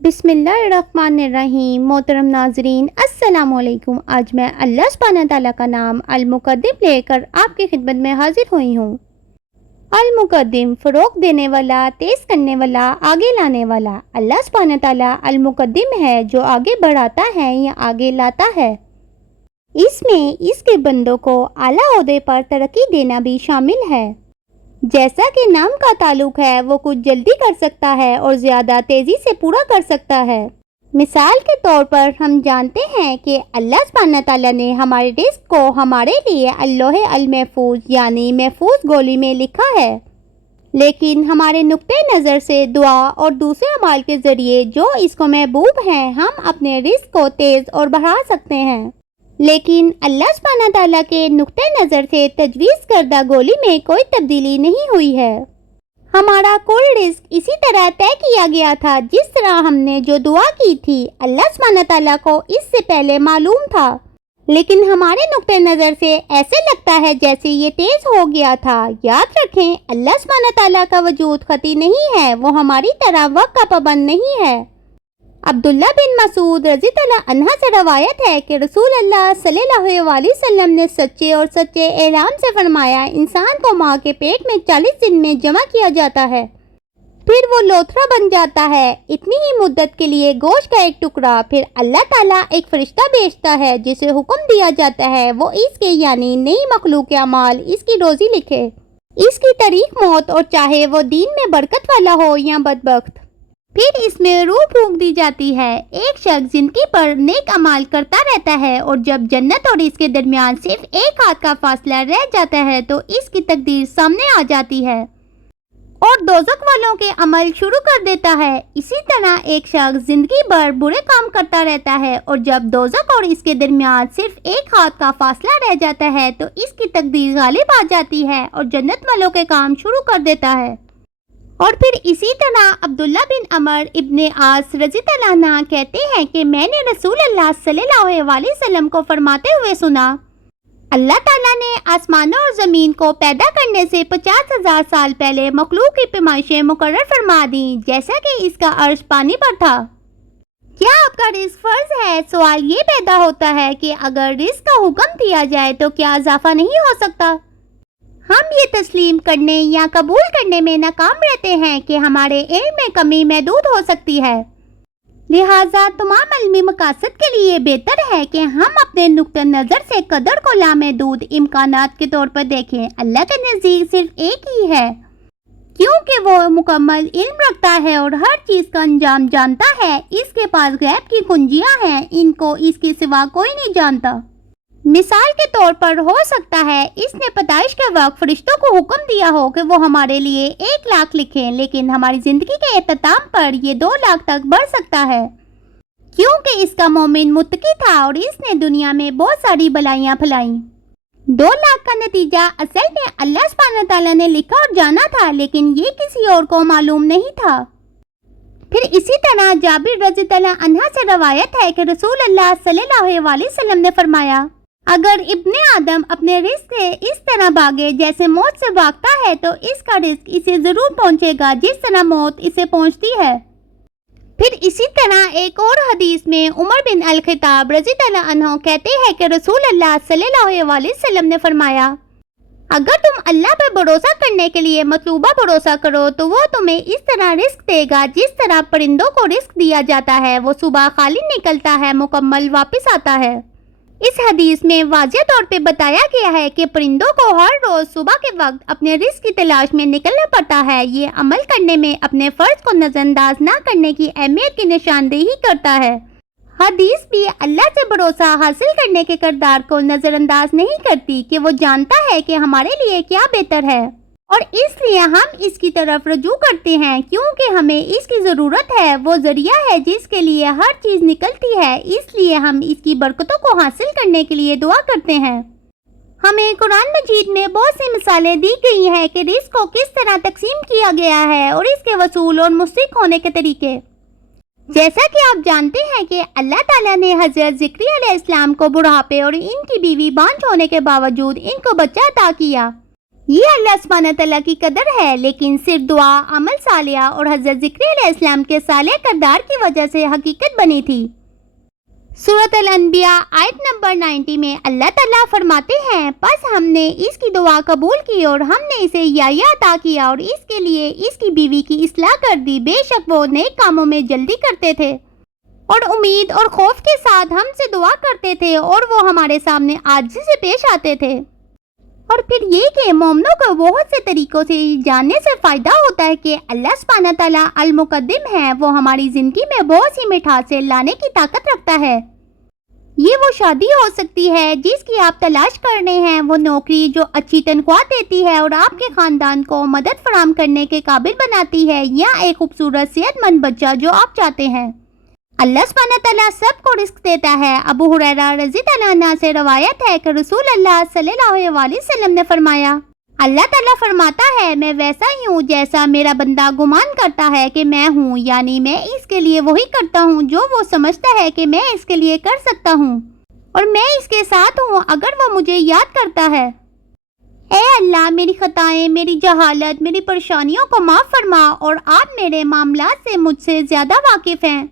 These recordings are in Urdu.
بسم اللہ الرحمن الرحیم۔ محترم ناظرین السلام علیکم۔ آج میں اللہ سبحانہ تعالیٰ کا نام المقدم لے کر آپ کی خدمت میں حاضر ہوئی ہوں۔ المقدم فروغ دینے والا، تیز کرنے والا، آگے لانے والا۔ اللہ سبحانہ تعالیٰ المقدم ہے جو آگے بڑھاتا ہے یا آگے لاتا ہے۔ اس میں اس کے بندوں کو اعلیٰ عہدے پر ترقی دینا بھی شامل ہے۔ جیسا کہ نام کا تعلق ہے، وہ کچھ جلدی کر سکتا ہے اور زیادہ تیزی سے پورا کر سکتا ہے۔ مثال کے طور پر ہم جانتے ہیں کہ اللہ سبحانہ تعالیٰ نے ہمارے رزق کو ہمارے لیے اللوح المحفوظ یعنی محفوظ گولی میں لکھا ہے، لیکن ہمارے نقطۂ نظر سے دعا اور دوسرے اعمال کے ذریعے جو اس کو محبوب ہیں، ہم اپنے رزق کو تیز اور بڑھا سکتے ہیں۔ لیکن اللہ سبحانہ تعالیٰ کے نقطۂ نظر سے تجویز کردہ گولی میں کوئی تبدیلی نہیں ہوئی ہے۔ ہمارا کل رزق اسی طرح طے کیا گیا تھا جس طرح ہم نے جو دعا کی تھی۔ اللہ سبحانہ تعالیٰ کو اس سے پہلے معلوم تھا، لیکن ہمارے نقطۂ نظر سے ایسے لگتا ہے جیسے یہ تیز ہو گیا تھا۔ یاد رکھیں، اللہ سبحانہ تعالیٰ کا وجود خطی نہیں ہے، وہ ہماری طرح وقت کا پابند نہیں ہے۔ عبداللہ بن مسعود رضی اللہ عنہ سے روایت ہے کہ رسول اللہ صلی اللہ علیہ وسلم نے سچے اعلان سے فرمایا، انسان کو ماں کے پیٹ میں 40 دن میں جمع کیا جاتا ہے، پھر وہ لوتھڑا بن جاتا ہے، اتنی ہی مدت کے لیے گوشت کا ایک ٹکڑا، پھر اللہ تعالیٰ ایک فرشتہ بھیجتا ہے جسے حکم دیا جاتا ہے وہ اس کے یعنی نئی مخلوق اعمال اس کی روزی لکھے، اس کی طریق موت، اور چاہے وہ دین میں برکت والا ہو یا بدبخت۔ پھر اس میں روح پھونک دی جاتی ہے۔ ایک شخص زندگی پر نیک اعمال کرتا رہتا ہے اور جب جنت اور اس کے درمیان صرف ایک ہاتھ کا فاصلہ رہ جاتا ہے تو اس کی تقدیر سامنے آ جاتی ہے اور دوزخ والوں کے عمل شروع کر دیتا ہے۔ اسی طرح ایک شخص زندگی بھر برے کام کرتا رہتا ہے اور جب دوزخ اور اس کے درمیان صرف ایک ہاتھ کا فاصلہ رہ جاتا ہے تو اس کی تقدیر غالب آ جاتی ہے اور جنت والوں کے کام شروع کر دیتا ہے۔ اور پھر اسی طرح عبداللہ بن عمر ابن عاص رضی اللہ عنہ کہتے ہیں کہ میں نے رسول اللہ صلی اللہ علیہ وسلم کو فرماتے ہوئے سنا، اللہ تعالیٰ نے آسمانوں اور زمین کو پیدا کرنے سے 50,000 سال پہلے مخلوق کی پیمائشیں مقرر فرما دیں، جیسا کہ اس کا عرش پانی پر تھا۔ کیا آپ کا رزق فرض ہے؟ سوال یہ پیدا ہوتا ہے کہ اگر رزق کا حکم دیا جائے تو کیا اضافہ نہیں ہو سکتا؟ ہم یہ تسلیم کرنے یا قبول کرنے میں ناکام رہتے ہیں کہ ہمارے علم میں کمی محدود ہو سکتی ہے، لہٰذا تمام علمی مقاصد کے لیے بہتر ہے کہ ہم اپنے نقطۂ نظر سے قدر کو لامحدود امکانات کے طور پر دیکھیں۔ اللہ کے نزدیک صرف ایک ہی ہے، کیونکہ وہ مکمل علم رکھتا ہے اور ہر چیز کا انجام جانتا ہے۔ اس کے پاس غیب کی کنجیاں ہیں، ان کو اس کے سوا کوئی نہیں جانتا۔ مثال کے طور پر ہو سکتا ہے اس نے پیدائش کے وقت فرشتوں کو حکم دیا ہو کہ وہ ہمارے لیے 1,00,000 لکھیں، لیکن ہماری زندگی کے اختتام پر یہ 2,00,000 تک بڑھ سکتا ہے، کیونکہ اس کا مومن متقی تھا اور اس نے دنیا میں بہت ساری بلائیاں پھیلائیں۔ 2,00,000 کا نتیجہ اصل میں اللہ سبحانہ تعالیٰ نے لکھا اور جانا تھا، لیکن یہ کسی اور کو معلوم نہیں تھا۔ پھر اسی طرح جابر رضی اللہ عنہ سے روایت ہے کہ رسول اللہ صلی اللہ علیہ وسلم نے فرمایا، اگر ابن آدم اپنے رزق سے اس طرح بھاگے جیسے موت سے بھاگتا ہے تو اس کا رزق اسے ضرور پہنچے گا جس طرح موت اسے پہنچتی ہے۔ پھر اسی طرح ایک اور حدیث میں عمر بن الخطاب رضی اللہ عنہ کہتے ہیں کہ رسول اللہ صلی اللہ علیہ وسلم نے فرمایا، اگر تم اللہ پر بھروسہ کرنے کے لیے مطلوبہ بھروسہ کرو تو وہ تمہیں اس طرح رزق دے گا جس طرح پرندوں کو رزق دیا جاتا ہے، وہ صبح خالی نکلتا ہے، مکمل واپس آتا ہے۔ اس حدیث میں واضح طور پہ بتایا گیا ہے کہ پرندوں کو ہر روز صبح کے وقت اپنے رزق کی تلاش میں نکلنا پڑتا ہے۔ یہ عمل کرنے میں اپنے فرض کو نظر انداز نہ کرنے کی اہمیت کی نشاندہی کرتا ہے۔ حدیث بھی اللہ سے بھروسہ حاصل کرنے کے کردار کو نظر انداز نہیں کرتی کہ وہ جانتا ہے کہ ہمارے لیے کیا بہتر ہے، اور اس لیے ہم اس کی طرف رجوع کرتے ہیں کیونکہ ہمیں اس کی ضرورت ہے۔ وہ ذریعہ ہے جس کے لیے ہر چیز نکلتی ہے، اس لیے ہم اس کی برکتوں کو حاصل کرنے کے لیے دعا کرتے ہیں۔ ہمیں قرآن مجید میں بہت سی مثالیں دی گئی ہیں کہ رزق کو کس طرح تقسیم کیا گیا ہے اور اس کے وصول اور مستحق ہونے کے طریقے۔ جیسا کہ آپ جانتے ہیں کہ اللہ تعالیٰ نے حضرت زکریا علیہ السلام کو بڑھاپے اور ان کی بیوی بانجھ ہونے کے باوجود ان کو بچہ عطا کیا۔ یہ اللہ سبحانہ تعالیٰ کی قدر ہے، لیکن صرف دعا، عمل صالحہ اور حضرت ذکر علیہ السلام کے صالح کردار کی وجہ سے حقیقت بنی تھی۔ سورۃ الانبیاء آیت نمبر 90 میں اللہ تعالیٰ فرماتے ہیں، پس ہم نے اس کی دعا قبول کی اور ہم نے اسے یحییٰ عطا کیا اور اس کے لیے اس کی بیوی کی اصلاح کر دی، بے شک وہ نیک کاموں میں جلدی کرتے تھے اور امید اور خوف کے ساتھ ہم سے دعا کرتے تھے اور وہ ہمارے سامنے عاجزی سے پیش آتے تھے۔ اور پھر یہ کہ مومنوں کو بہت سے طریقوں سے جاننے سے فائدہ ہوتا ہے کہ اللہ سبحانہ تعالیٰ المقدم ہے، وہ ہماری زندگی میں بہت سی مٹھاسیں لانے کی طاقت رکھتا ہے۔ یہ وہ شادی ہو سکتی ہے جس کی آپ تلاش کر رہے ہیں، وہ نوکری جو اچھی تنخواہ دیتی ہے اور آپ کے خاندان کو مدد فراہم کرنے کے قابل بناتی ہے، یا ایک خوبصورت صحت مند بچہ جو آپ چاہتے ہیں۔ اللہ سبحانہ تعالیٰ سب کو رزق دیتا ہے۔ ابو ہریرہ رضی اللہ عنہ سے روایت ہے کہ رسول اللہ صلی اللہ علیہ وسلم نے فرمایا، اللہ تعالیٰ فرماتا ہے، میں ویسا ہی ہوں جیسا میرا بندہ گمان کرتا ہے کہ میں ہوں، یعنی میں اس کے لیے وہی کرتا ہوں جو وہ سمجھتا ہے کہ میں اس کے لیے کر سکتا ہوں، اور میں اس کے ساتھ ہوں اگر وہ مجھے یاد کرتا ہے۔ اے اللہ، میری خطائیں، میری جہالت، میری پریشانیوں کو معاف فرما، اور آپ میرے معاملات سے مجھ سے زیادہ واقف ہیں۔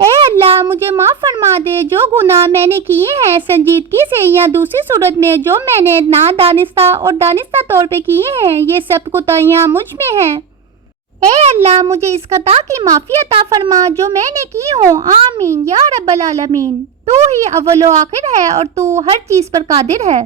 اے اللہ، مجھے معاف فرما دے جو گناہ میں نے کیے ہیں سنجیدگی سے یا دوسری صورت میں جو میں نے نادانستہ اور دانستہ طور پہ کیے ہیں، یہ سب کوتاہیاں مجھ میں ہیں۔ اے اللہ، مجھے اس خطا کی معافی عطا فرما جو میں نے کی ہوں۔ آمین یا رب العالمین۔ تو ہی اول و آخر ہے اور تو ہر چیز پر قادر ہے۔